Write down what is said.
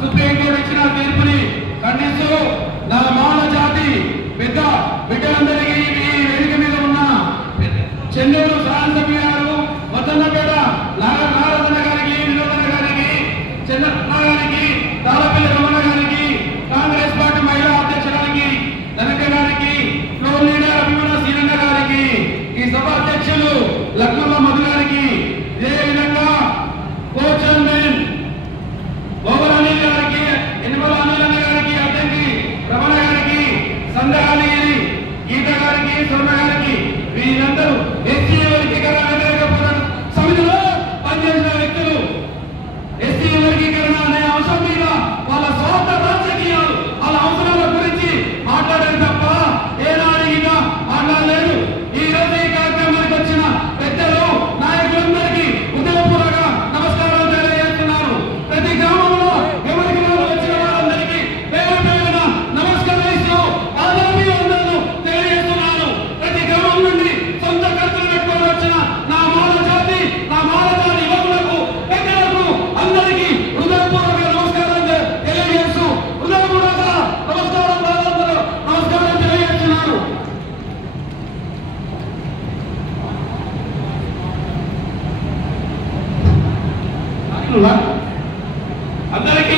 Supreme court ఇచ్చిన తీర్పుని ఖండిస్తూ నా మానవ జాతి పెద్ద బిడ్డలందరికీ ఈ వేదిక మీద ఉన్న చెన్నూరు శాసనసభ్యులు గారు వద్దన్నపేట నారదన గారికి వినోదన గారికి చెన్నన్న గారికి తాళపల్లి రమణ గారికి కాంగ్రెస్ పార్టీ మహిళా అధ్యక్షురానికి ధనక గారికి ఫ్లోర్ లీడర్ అభిమన సీనన్న గారికి ఈ సభ అధ్యక్షులు లక్ష్మణ మధు గారికి ఇదే విధంగా కో చైర్మన్ ఓవర్ అనిల్ గారికి ఎన్నిమల అనిల్ అన్న గారికి అధ్యక్షి రమణ గారికి సందగాలి గీత గారికి స్వర్ణ గారికి వీరందరూ ఎస్సీ వర్గీకరణ వ్యతిరేక పోరాట సమితిలో పనిచేసిన వ్యక్తులు ఎస్సీ వర్గీకరణ అనే అంశం మీద వాళ్ళ స్వార్థ రాజకీయాలు వాళ్ళ అవసరాల గురించి మాట్లాడారు తప్ప ఏనాడిగా మాట్లాడలేదు. ఈ రోజు ఈ కార్యక్రమానికి వచ్చిన పెద్దలు నాయకులందరికీ హృదయపూర్వక నమస్కారాలు తెలియజేస్తున్నారు. ప్రతి గ్రామంలో ఎవరికి వచ్చిన వారందరికీ పేరు పేరున నమస్కరిస్తూ ఆదరణీయులను తెలియజేస్తున్నాను. ప్రతి గ్రామం నుండి సొంత ఖర్చులు పెట్టుకొని వచ్చిన నా మానవ జాతి యువకులకు పెద్దలకు అందరికీ హృదయపూర్వక నమస్కారం తెలియజేస్తూ హృదయపూర్వక నమస్కారం తెలియజేస్తున్నారు. అందరికీ